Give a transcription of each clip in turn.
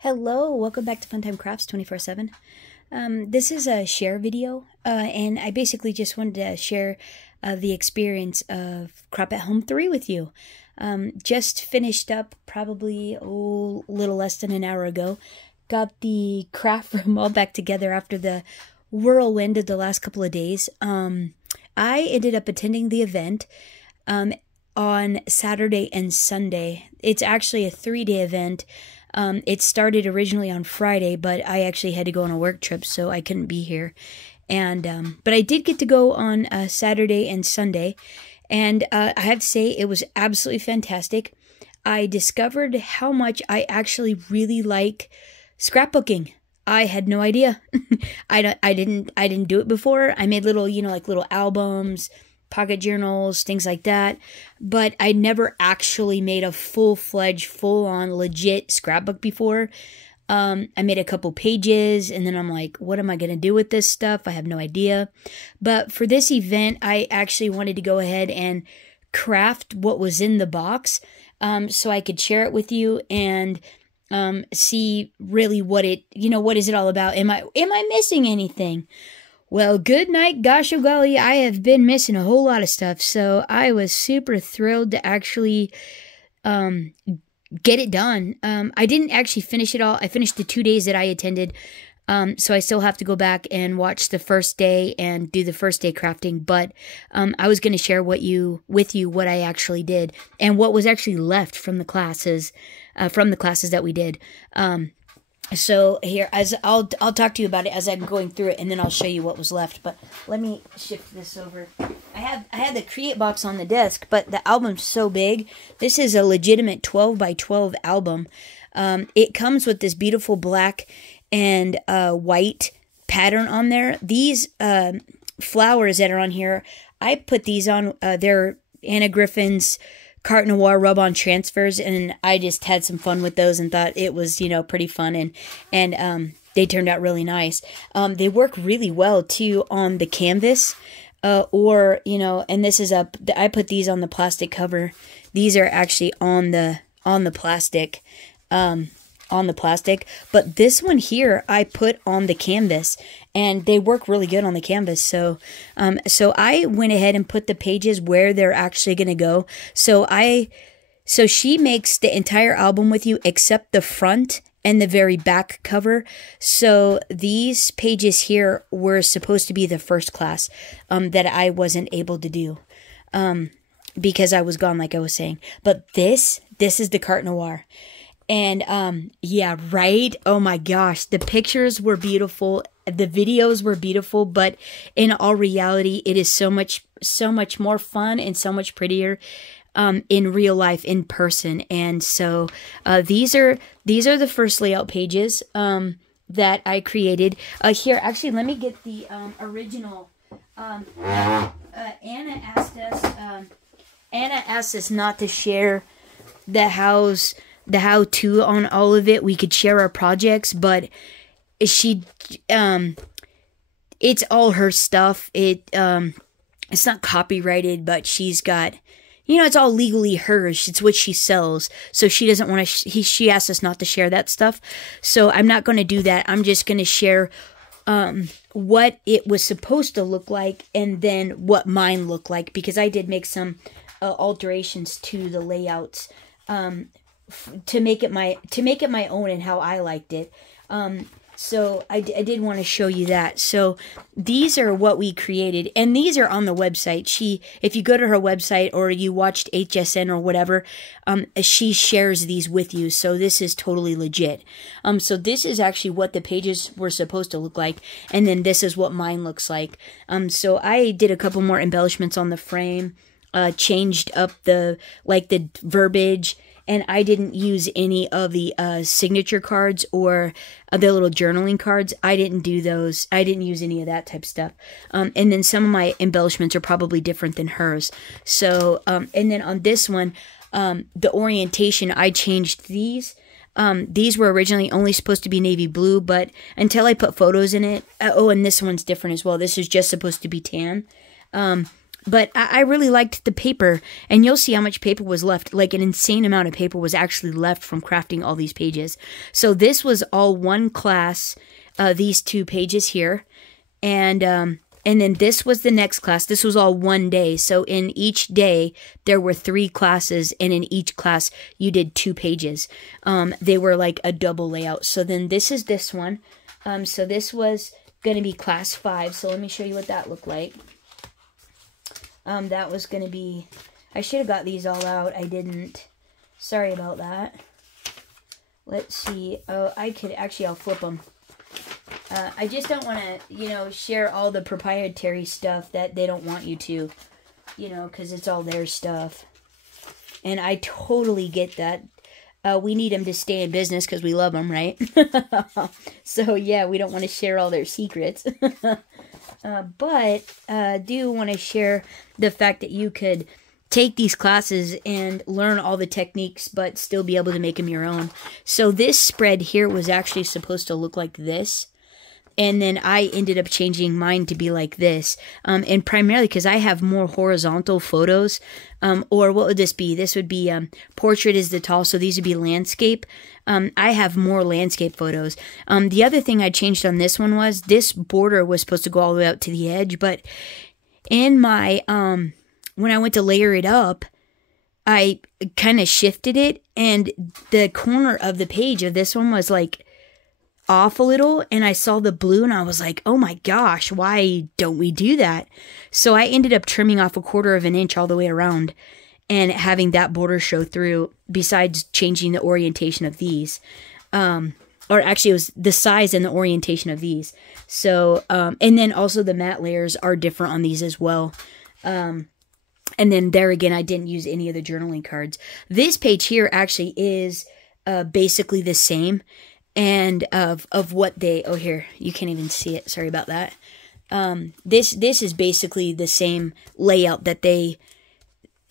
Hello, welcome back to Funtime Crafts 24/7. This is a share video, and I basically just wanted to share the experience of Crop at Home 3 with you. Just finished up probably a little less than an hour ago. Got the craft room all back together after the whirlwind of the last couple of days. I ended up attending the event on Saturday and Sunday. It's actually a 3-day event. It started originally on Friday, but I actually had to go on a work trip, so I couldn't be here. And but I did get to go on Saturday and Sunday, and I have to say it was absolutely fantastic. I discovered how much I actually really like scrapbooking. I had no idea. I didn't do it before. I made little, like little albums, pocket journals, things like that, but I never actually made a full-fledged, full-on, legit scrapbook before. I made a couple pages, and then I'm like, what am I going to do with this stuff? I have no idea. But for this event, I actually wanted to go ahead and craft what was in the box, so I could share it with you and see really what is it all about? Am I missing anything? Well, good night, gosh oh golly, I have been missing a whole lot of stuff, so I was super thrilled to actually get it done. I didn't actually finish it all. I finished the 2 days that I attended, so I still have to go back and watch the first day and do the first day crafting, but I was going to share with you what I actually did and what was actually left from the classes that we did. So here, as I'll talk to you about it as I'm going through it, and then I'll show you what was left. But let me shift this over. I had the Create box on the desk, but the album's so big. This is a legitimate 12 by 12 album. It comes with this beautiful black and white pattern on there. These flowers that are on here, I put these on. They're Anna Griffin's Carte Noir rub-on transfers, and I just had some fun with those and thought it was, pretty fun, and they turned out really nice. They work really well too on the canvas, and this is I put these on the plastic cover. These are actually on the plastic, but this one here I put on the canvas, and they work really good on the canvas. So I went ahead and put the pages where they're actually going to go. So she makes the entire album with you except the front and the very back cover. So these pages here were supposed to be the first class that I wasn't able to do because I was gone, like I was saying. But this is the Carte Noir. And, yeah, right? Oh my gosh, the pictures were beautiful, the videos were beautiful, but in all reality, it is so much more fun and so much prettier, in real life, in person. And so, these are the first layout pages, that I created. Here, actually, let me get the, original. Anna asked us not to share the how-to on all of it. We could share our projects, but it's all her stuff. It's not copyrighted, but she's got, it's all legally hers. It's what she sells. So she doesn't want to, she asked us not to share that stuff. So I'm not going to do that. I'm just going to share, what it was supposed to look like and then what mine looked like, because I did make some, alterations to the layouts, to make it my own and how I liked it. So I did want to show you that. So these are what we created, and these are on the website. If you go to her website or you watched HSN or whatever, she shares these with you. So this is totally legit. So this is actually what the pages were supposed to look like, and then this is what mine looks like. So I did a couple more embellishments on the frame, changed up the verbiage. And I didn't use any of the signature cards or the little journaling cards. I didn't do those. I didn't use any of that type of stuff. And then some of my embellishments are probably different than hers. So, and then on this one, the orientation, I changed these. These were originally only supposed to be navy blue, but until I put photos in it. Oh, and this one's different as well. This is just supposed to be tan. But I really liked the paper, and you'll see how much paper was left. Like an insane amount of paper was actually left from crafting all these pages. So this was all one class, these 2 pages here. And then this was the next class. This was all one day. So in each day, there were 3 classes, and in each class, you did 2 pages. They were like a double layout. So then this is this one. So this was going to be class 5. So let me show you what that looked like. That was going to be, I should have got these all out. I didn't. Sorry about that. Let's see. Oh, I could, actually, I'll flip them. I just don't want to, you know, share all the proprietary stuff that they don't want you to, you know, because it's all their stuff. And I totally get that. We need them to stay in business because we love them, right? So, yeah, we don't want to share all their secrets. But do want to share the fact that you could take these classes and learn all the techniques, but still be able to make them your own. So this spread here was actually supposed to look like this. And then I ended up changing mine to be like this. And primarily because I have more horizontal photos. Or what would this be? This would be portrait is the tall. So these would be landscape. I have more landscape photos. The other thing I changed on this one was this border was supposed to go all the way out to the edge. But in my, when I went to layer it up, I kind of shifted it. And the corner of the page of this one was like off a little, and I saw the blue and I was like, oh my gosh, why don't we do that? So I ended up trimming off 1/4 of an inch all the way around and having that border show through, besides changing the orientation of these. Or actually it was the size and the orientation of these. So, and then also the matte layers are different on these as well. And then there again, I didn't use any of the journaling cards. This page here actually is basically the same. And of what they, oh here, you can't even see it, sorry about that. This is basically the same layout that they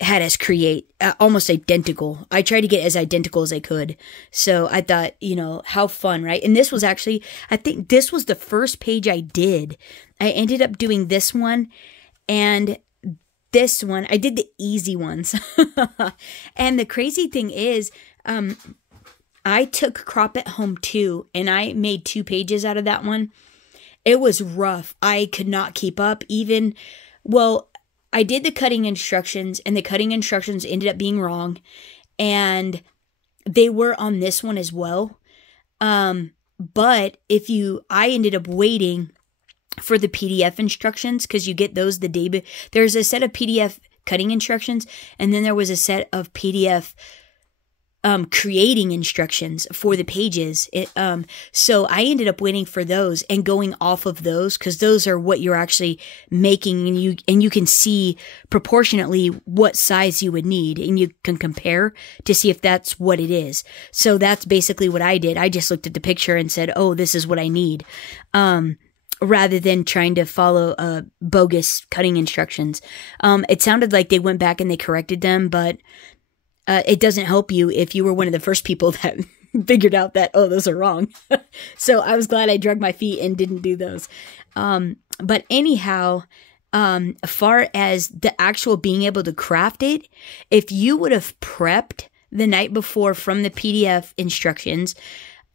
had us create, almost identical. I tried to get as identical as I could. So I thought, you know, how fun, right? And this was actually, I think this was the first page I did. I ended up doing this one and this one. I did the easy ones. And the crazy thing is, I took Crop at Home 2, and I made 2 pages out of that one. It was rough. I could not keep up. Even, well, I did the cutting instructions, and the cutting instructions ended up being wrong. And they were on this one as well. But I ended up waiting for the PDF instructions, because you get those the day before. There's a set of PDF cutting instructions, and then there was a set of PDF creating instructions for the pages. So I ended up waiting for those and going off of those, because those are what you're actually making, and you can see proportionately what size you would need, and you can compare to see if that's what it is. So that's basically what I did. I just looked at the picture and said, oh, this is what I need. Rather than trying to follow bogus cutting instructions. It sounded like they went back and they corrected them, but it doesn't help you if you were one of the first people that figured out that, oh, those are wrong. So I was glad I dragged my feet and didn't do those. But anyhow, as far as the actual being able to craft it, if you would have prepped the night before from the PDF instructions,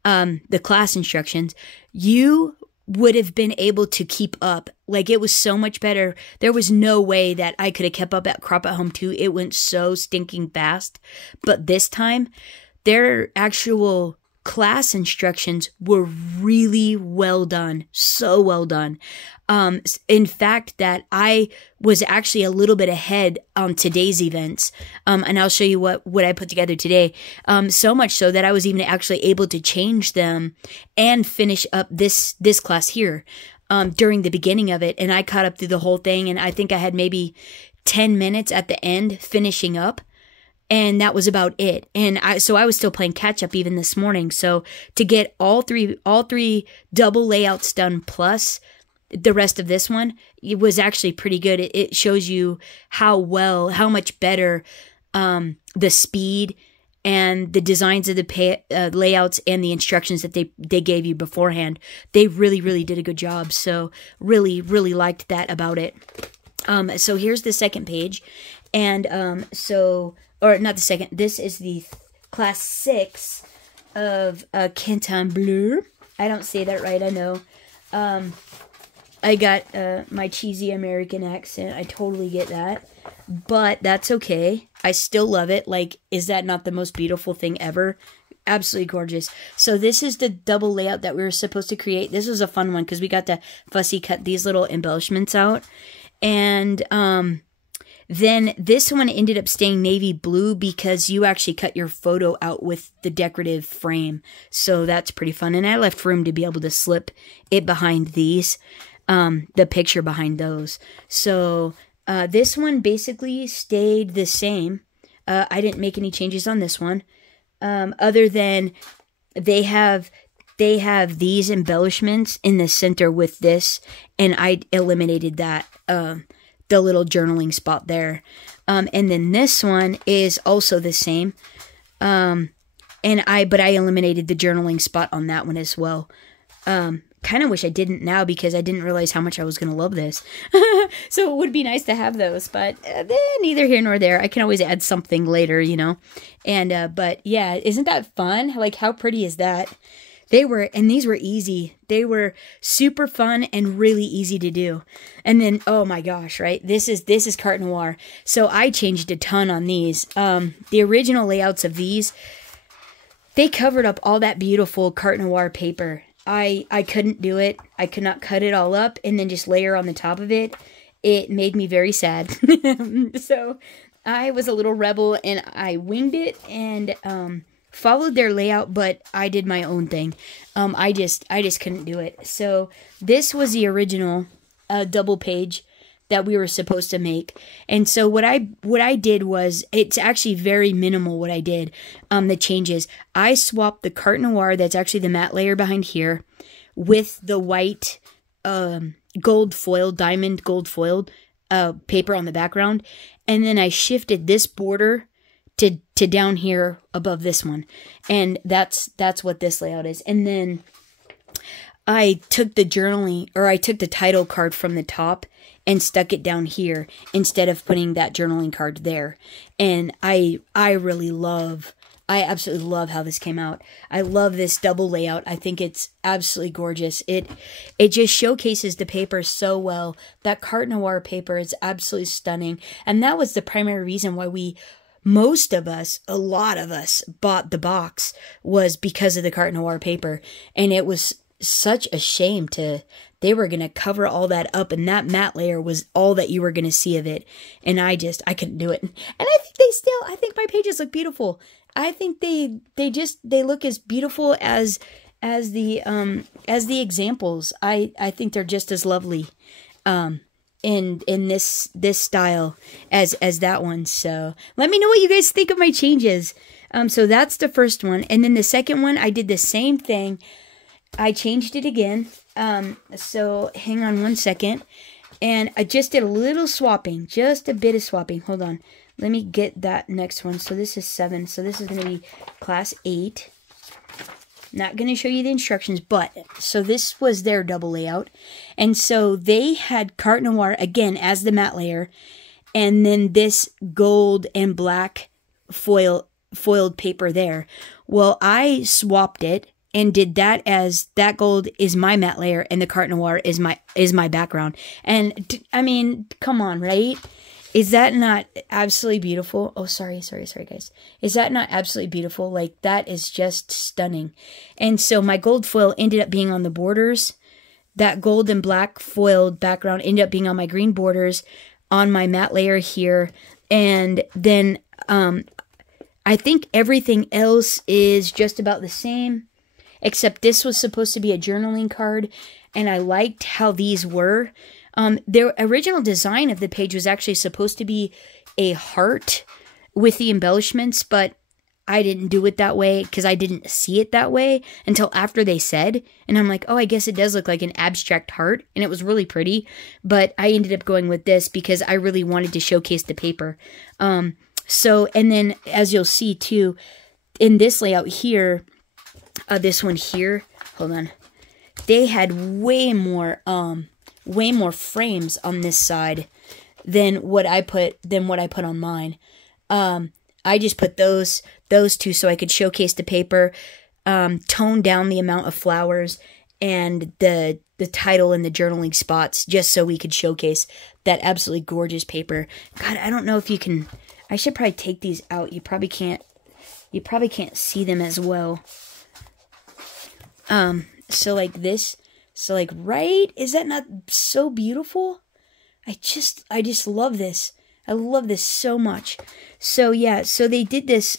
the class instructions, you would have been able to keep up. Like, it was so much better. There was no way that I could have kept up at Crop at Home 2. It went so stinking fast. But this time, their actual class instructions were really well done. So well done. In fact, that I was actually a little bit ahead on today's events. And I'll show you what I put together today. So much so that I was even actually able to change them and finish up this class here, during the beginning of it. And I caught up through the whole thing. And I think I had maybe 10 minutes at the end finishing up. And that was about it. And so I was still playing catch up even this morning. So to get all three double layouts done plus the rest of this one, it was actually pretty good. It shows you how much better the speed and the designs of the layouts and the instructions that they gave you beforehand. They really, really did a good job. So really, really liked that about it. So here's the second page. And or not the second, this is the class 6 of Quentin Bleu. I don't say that right, I know. I got my cheesy American accent. I totally get that. But that's okay. I still love it. Like, is that not the most beautiful thing ever? Absolutely gorgeous. So this is the double layout that we were supposed to create. This was a fun one because we got to fussy cut these little embellishments out. And then this one ended up staying navy blue because you actually cut your photo out with the decorative frame. So that's pretty fun. And I left room to be able to slip it behind these, the picture behind those. So this one basically stayed the same. I didn't make any changes on this one. Other than they have these embellishments in the center with this, and I eliminated that, the little journaling spot there. And then this one is also the same. But I eliminated the journaling spot on that one as well. Kind of wish I didn't now because I didn't realize how much I was going to love this. So it would be nice to have those, but neither here nor there. I can always add something later, you know. And but yeah, isn't that fun? Like, how pretty is that? These were easy. They were super fun and really easy to do. And then, oh my gosh, right? This is Carte Noire. So I changed a ton on these. The original layouts of these, they covered up all that beautiful Carte Noire paper. I couldn't do it. I could not cut it all up and then just layer on the top of it. It made me very sad. So I was a little rebel and I winged it and followed their layout, but I did my own thing. I just couldn't do it. So this was the original double page that we were supposed to make. And so what I did was, it's actually very minimal what I did. The changes. I swapped the Carte Noire, that's actually the matte layer behind here, with the white gold foiled, diamond gold foiled paper on the background. And then I shifted this border to down here above this one. And that's what this layout is. And then I took the journaling, or I took the title card from the top and stuck it down here instead of putting that journaling card there. And I absolutely love how this came out. I love this double layout. I think it's absolutely gorgeous. It just showcases the paper so well. That Carte Noire paper is absolutely stunning. And that was the primary reason why a lot of us bought the box, was because of the Carte Noire paper. And it was such a shame they were going to cover all that up, and that matte layer was all that you were going to see of it. And I couldn't do it. And I think my pages look beautiful. I think they look as beautiful as the examples. I think they're just as lovely in this style as that one. So let me know what you guys think of my changes. So that's the first one. And then the second one, I did the same thing. I changed it again. So hang on one second. And I just did a little swapping, just a bit of swapping. Hold on. Let me get that next one. So this is 7. So this is going to be class 8. Not going to show you the instructions, but so this was their double layout. And so they had Carte Noire again as the matte layer, and then this gold and black foiled paper there. Well, I swapped it and did that as that gold is my matte layer and the Carte Noire is my background. And I mean, come on, right? Is that not absolutely beautiful? Oh, sorry, guys. Is that not absolutely beautiful? Like, that is just stunning. And so my gold foil ended up being on the borders. That gold and black foiled background ended up being on my green borders, on my matte layer here. And then I think everything else is just about the same, except this was supposed to be a journaling card, and I liked how these were. Their original design of the page was actually supposed to be a heart with the embellishments, but I didn't do it that way because I didn't see it that way until after they said. And I'm like, oh, I guess it does look like an abstract heart. And it was really pretty. But I ended up going with this because I really wanted to showcase the paper. And then as you'll see too, in this layout here, this one here, hold on, they had way more frames on this side than what I put on mine. I just put those two so I could showcase the paper, tone down the amount of flowers and the title and the journaling spots, just so we could showcase that absolutely gorgeous paper. God, I don't know if you can. I should probably take these out. You probably can't see them as well. So like this. So like, right? Is that not so beautiful? I just love this. I love this so much. So yeah, so they did this,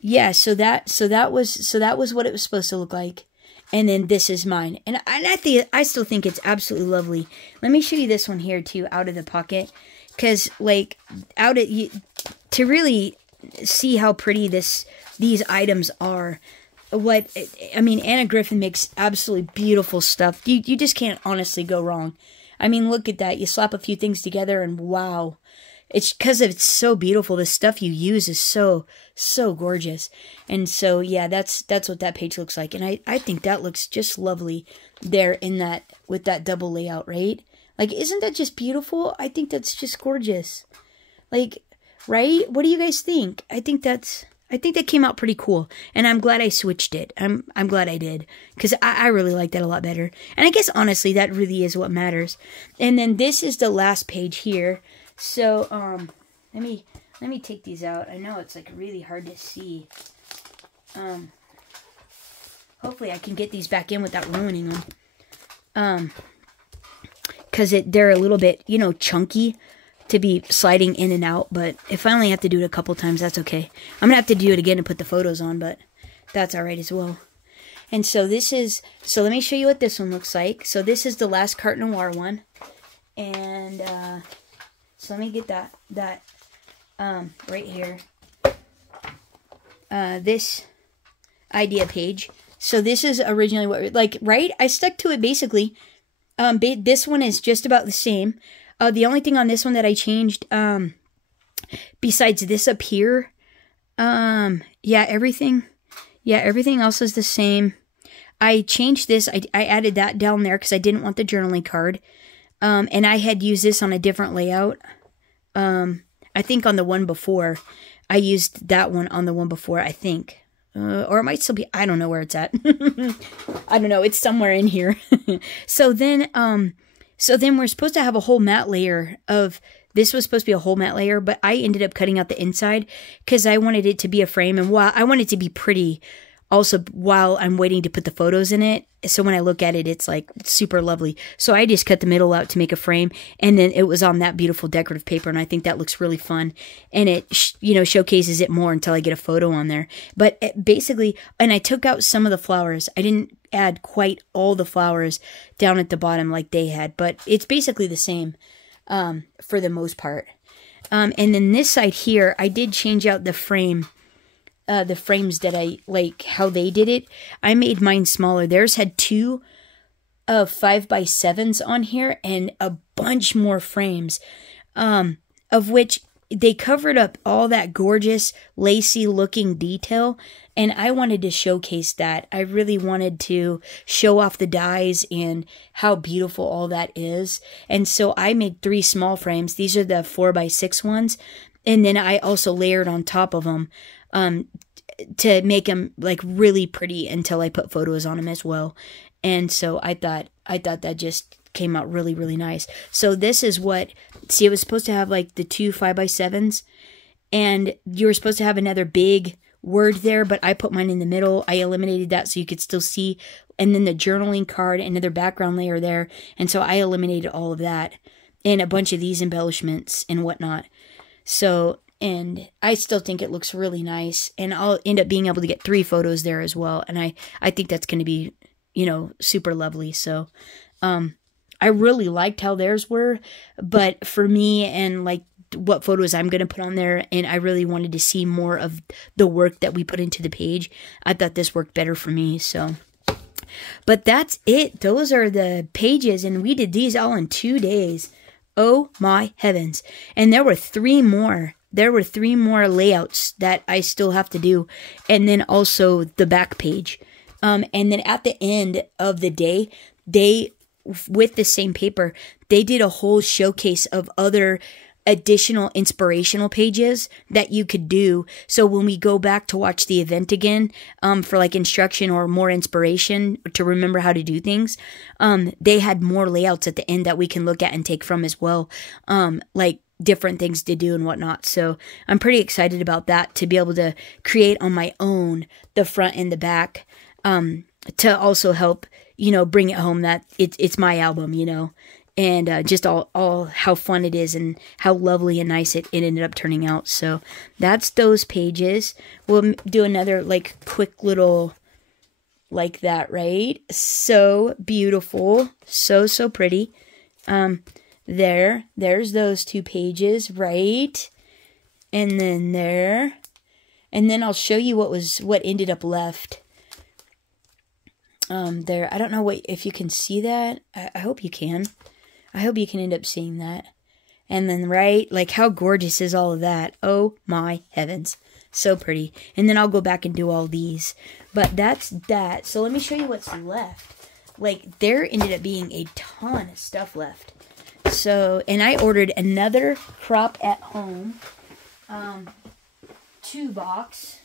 yeah, so that was what it was supposed to look like. And then this is mine. And I still think it's absolutely lovely. Let me show you this one here too, out of the pocket. Cause like to really see how pretty these items are. I mean, Anna Griffin makes absolutely beautiful stuff. You just can't honestly go wrong. I mean, look at that. You slap a few things together and wow. It's because it's so beautiful. The stuff you use is so gorgeous. And so, yeah, that's what that page looks like. And I think that looks just lovely there with that double layout, right? Like, isn't that just beautiful? I think that's just gorgeous. Like, right? What do you guys think? I think that came out pretty cool, and I'm glad I switched it. I'm glad I did, because I really like that a lot better. And I guess honestly, that really is what matters. And then this is the last page here. So let me take these out. I know it's like really hard to see. Hopefully I can get these back in without ruining them. Because they're a little bit, you know, chunky to be sliding in and out, but if I only have to do it a couple times, that's okay. I'm gonna have to do it again and put the photos on, but that's alright as well. And so let me show you what this one looks like. So this is the last Carte Noire one. And so let me get that right here. This idea page. So this is originally what, like, right? I stuck to it basically. This one is just about the same. The only thing on this one that I changed, besides this up here, everything else is the same. I changed this. I added that down there because I didn't want the journaling card. And I had used this on a different layout. I think on the one before, I used that one on the one before, I think. Or it might still be, I don't know where it's at. I don't know, it's somewhere in here. So then we're supposed to have a whole matte layer of, this was supposed to be a whole matte layer, but I ended up cutting out the inside because I wanted it to be a frame, and while I want it to be pretty also while I'm waiting to put the photos in it. So when I look at it, it's like super lovely. So I just cut the middle out to make a frame, and then it was on that beautiful decorative paper, and I think that looks really fun. And it, showcases it more until I get a photo on there. But basically, and I took out some of the flowers. I didn't add quite all the flowers down at the bottom like they had, but it's basically the same for the most part. And then this side here, I did change out the frame. The frames that I like how they did it. I made mine smaller. Theirs had 2 5x7s on here and a bunch more frames, of which they covered up all that gorgeous lacy looking detail, and I wanted to showcase that. I really wanted to show off the dies and how beautiful all that is. And so I made 3 small frames. These are the 4x6 ones, and then I also layered on top of them to make them like really pretty until I put photos on them as well. And so I thought that just came out really, really nice. So this is what, see, it was supposed to have like the 2 5x7s, and you were supposed to have another big word there, but I put mine in the middle. I eliminated that so you could still see, and then the journaling card, another background layer there. And so I eliminated all of that and a bunch of these embellishments and whatnot. So, and I still think it looks really nice, and I'll end up being able to get 3 photos there as well. And I think that's going to be, super lovely. So, I really liked how theirs were, but for me and like what photos I'm going to put on there, and I really wanted to see more of the work that we put into the page, I thought this worked better for me. So, but that's it. Those are the pages, and we did these all in 2 days. Oh my heavens. And there were 3 more. There were 3 more layouts that I still have to do. And then also the back page. And then at the end of the day, they with the same paper, they did a whole showcase of other additional inspirational pages that you could do. So when we go back to watch the event again, for like instruction or more inspiration to remember how to do things, they had more layouts at the end that we can look at and take from as well. Like different things to do and whatnot. So I'm pretty excited about that, to be able to create on my own the front and the back, to also help, you know, bring it home that it's my album, you know, and just all how fun it is and how lovely and nice it ended up turning out. So that's those pages. We'll do another like quick little like that, right? So beautiful. So pretty. There's those 2 pages, right? And then there. And then I'll show you what ended up left. There. I don't know if you can see that. I hope you can. I hope you can end up seeing that. And then, right, like how gorgeous is all of that? Oh my heavens. So pretty. And then I'll go back and do all these. But that's that. So let me show you what's left. Like, there ended up being a ton of stuff left. So, and I ordered another Crop at Home 2 box.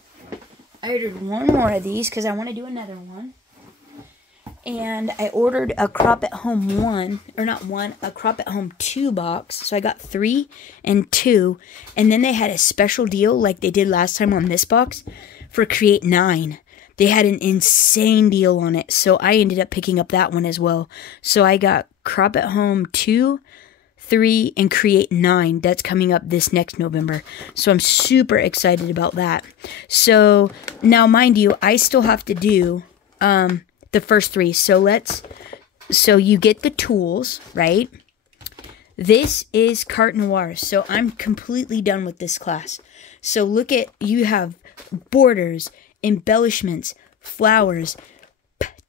I ordered one more of these because I want to do another one. And I ordered a Crop at Home a Crop at Home 2 box. So I got 3 and 2. And then they had a special deal like they did last time on this box for Create 9. They had an insane deal on it. So I ended up picking up that one as well. So I got Crop at Home 2, 3, and Create 9. That's coming up this next November. So I'm super excited about that. So now, mind you, I still have to do the first 3. So you get the tools, right? This is Carte Noir. So I'm completely done with this class. So look at, you have borders, embellishments, flowers,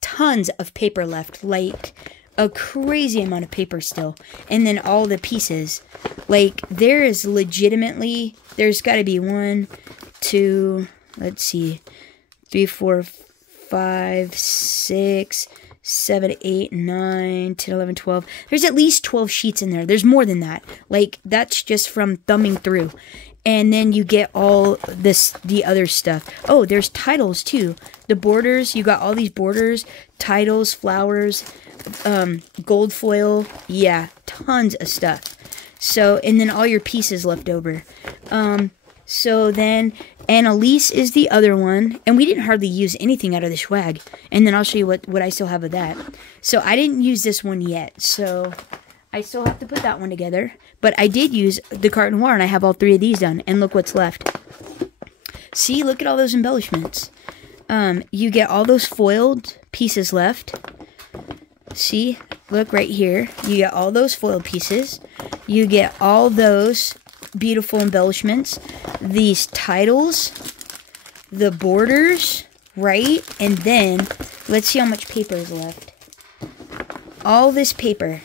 tons of paper left, like a crazy amount of paper still. And then all the pieces, like there is legitimately, there's got to be 1, 2, let's see, 3, 4, 5, 6, 7, 8, 9, 10, 11, 12. There's at least 12 sheets in there. There's more than that. Like, that's just from thumbing through. And then you get all the other stuff. Oh, there's titles too. The borders, you got all these borders, titles, flowers, gold foil. Yeah, tons of stuff. So, and then all your pieces left over. So then Annalise is the other one, and we didn't hardly use anything out of the swag. And then I'll show you what I still have of that. So I didn't use this one yet, so I still have to put that one together. But I did use the Carte Noir, and I have all 3 of these done. And look what's left. See, look at all those embellishments. You get all those foiled pieces left. See, look right here. You get all those foiled pieces. You get all those beautiful embellishments, these titles, the borders, right? And then let's see how much paper is left. All this paper.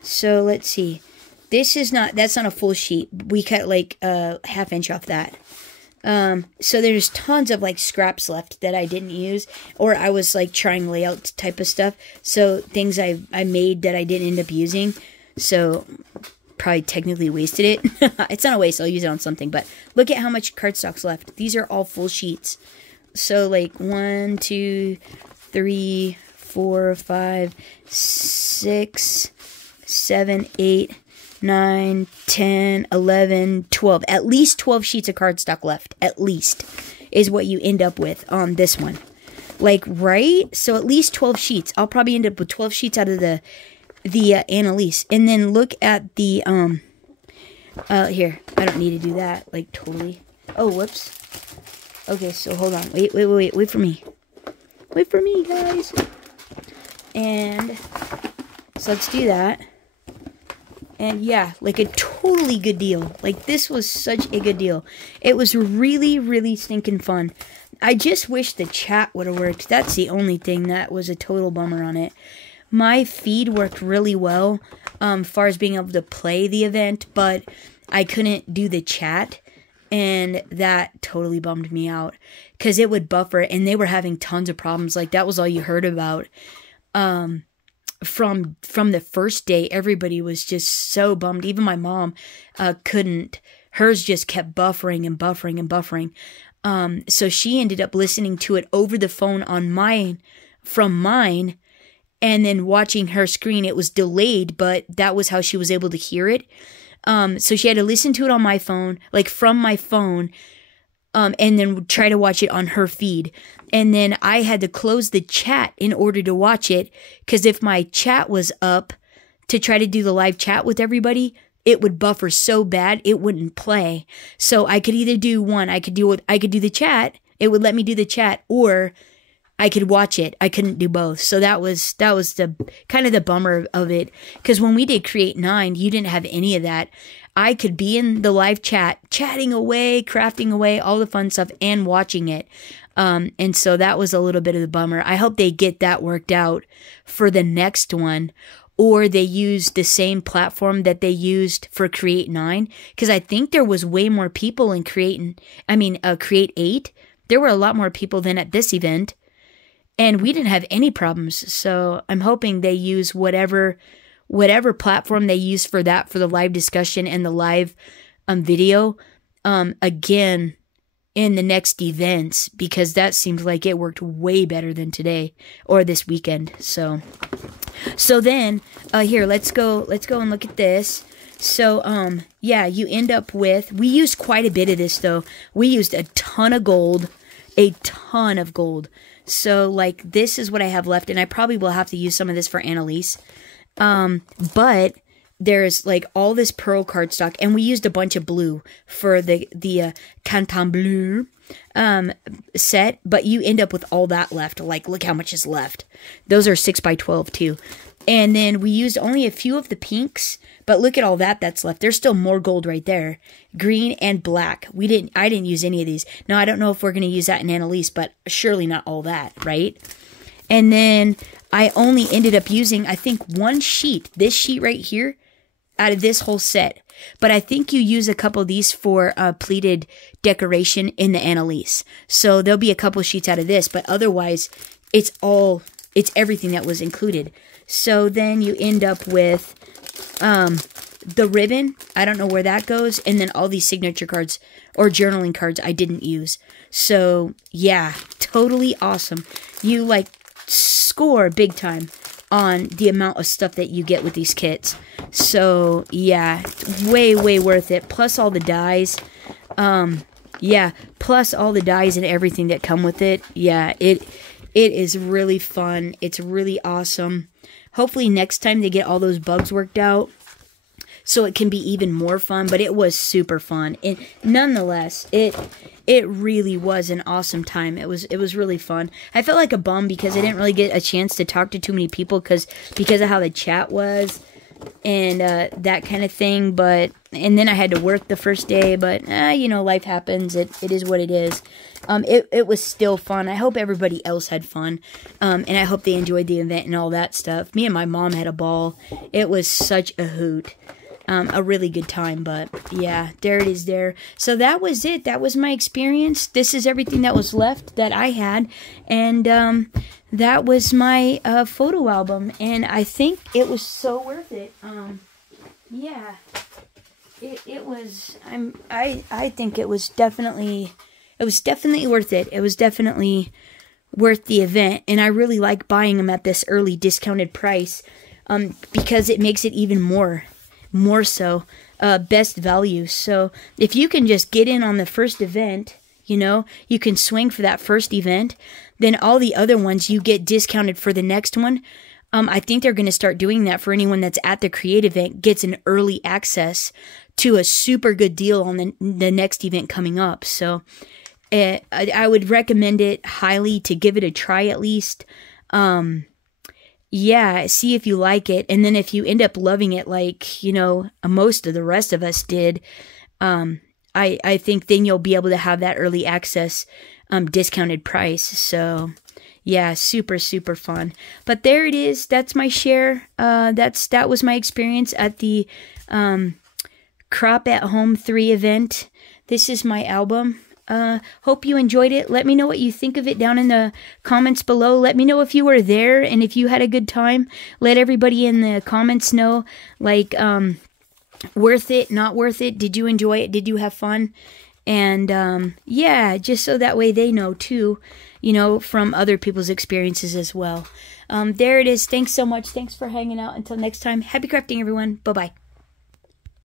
So let's see. That's not a full sheet. We cut like a ½ inch off that. So there's tons of like scraps left that I didn't use, or I was like trying layout type of stuff. So things I made that I didn't end up using. So probably technically wasted it. It's not a waste. I'll use it on something. But look at how much cardstock's left. These are all full sheets. So like 1, 2, 3, 4, 5, 6, 7, 8, 9, 10, 11, 12. At least 12 sheets of cardstock left. At least is what you end up with on this one. Like, right? So at least 12 sheets. I'll probably end up with 12 sheets out of the Annalise. And then look at the here, I don't need to do that, like, totally. Oh, whoops. Okay, so hold on. Wait for me, guys. And so let's do that. And yeah, like a totally good deal. Like, this was such a good deal. It was really, really stinking fun. I just wish the chat would have worked. That's the only thing that was a total bummer on it. My feed worked really well, far as being able to play the event, but I couldn't do the chat, and that totally bummed me out, because it would buffer, and they were having tons of problems. Like, that was all you heard about. from the first day, everybody was just so bummed. Even my mom couldn't. Hers just kept buffering and buffering and buffering. So she ended up listening to it over the phone from mine, and then watching her screen. It was delayed, but that was how she was able to hear it. So she had to listen to it on my phone, like from my phone, and then try to watch it on her feed. And then I had to close the chat in order to watch it, because if my chat was up to try to do the live chat with everybody, it would buffer so bad it wouldn't play. So I could either do one, I could do the chat, it would let me do the chat, or I could watch it. I couldn't do both. So that was the kind of the bummer of it, because when we did Create 9, you didn't have any of that. I could be in the live chat, chatting away, crafting away, all the fun stuff, and watching it. And so that was a little bit of the bummer. I hope they get that worked out for the next one, or they use the same platform that they used for Create 9, because I think there was way more people in Create 8. There were a lot more people than at this event, and we didn't have any problems. So I'm hoping they use whatever platform they use for the live discussion and the live video again in the next events, because that seems like it worked way better than today or this weekend. So then here, let's go and look at this. So yeah, you end up with, we used quite a bit of this though. We used a ton of gold. So like this is what I have left, and I probably will have to use some of this for Annalise. But there's like all this pearl cardstock, and we used a bunch of blue for the Canton Bleu set, but you end up with all that left. Like, look how much is left. Those are 6x12 too. And then we used only a few of the pinks, but look at all that's left. There's still more gold right there. Green and black. I didn't use any of these. Now, I don't know if we're going to use that in Annalise, but surely not all that, right? And then I only ended up using, I think, one sheet, this sheet right here, out of this whole set. But I think you use a couple of these for pleated decoration in the Annalise. So there'll be a couple sheets out of this, but otherwise it's everything that was included. So then you end up with the ribbon. I don't know where that goes. And then all these signature cards or journaling cards I didn't use. So yeah, totally awesome. You like score big time on the amount of stuff that you get with these kits. So yeah, way worth it. Plus all the dies. Yeah, plus all the dies and everything that come with it. Yeah, it is really fun. It's really awesome. Hopefully next time they get all those bugs worked out so it can be even more fun, but it was super fun. And nonetheless, it really was an awesome time. It was really fun. I felt like a bum because I didn't really get a chance to talk to too many people because of how the chat was and that kind of thing. And then I had to work the first day, but you know, life happens. It is what it is. It was still fun. I hope everybody else had fun, and I hope they enjoyed the event and all that stuff. Me and my mom had a ball. It was such a hoot. A really good time, but yeah, there it is there. So that was it. That was my experience. This is everything that was left that I had, and that was my photo album, and I think it was so worth it. Yeah, it was. I think it was definitely worth it. It was definitely worth the event, and I really like buying them at this early discounted price, because it makes it even more so best value. So if you can just get in on the first event, you know, you can swing for that first event, then all the other ones you get discounted for the next one. I think they're going to start doing that for anyone that's at the Create event, gets an early access to a super good deal on the next event coming up. So I would recommend it highly to give it a try at least. Yeah, see if you like it. And then if you end up loving it like, you know, most of the rest of us did, I think then you'll be able to have that early access discounted price. So yeah, super fun. But there it is. That's my share. That was my experience at the Crop at Home 3 event. This is my album. Hope you enjoyed it. Let me know what you think of it down in the comments below. Let me know if you were there and if you had a good time. Let everybody in the comments know, like, worth it, not worth it. Did you enjoy it? Did you have fun? And yeah, just so that way they know too, you know, from other people's experiences as well. There it is. Thanks so much. Thanks for hanging out. Until next time, happy crafting, everyone. Bye-bye.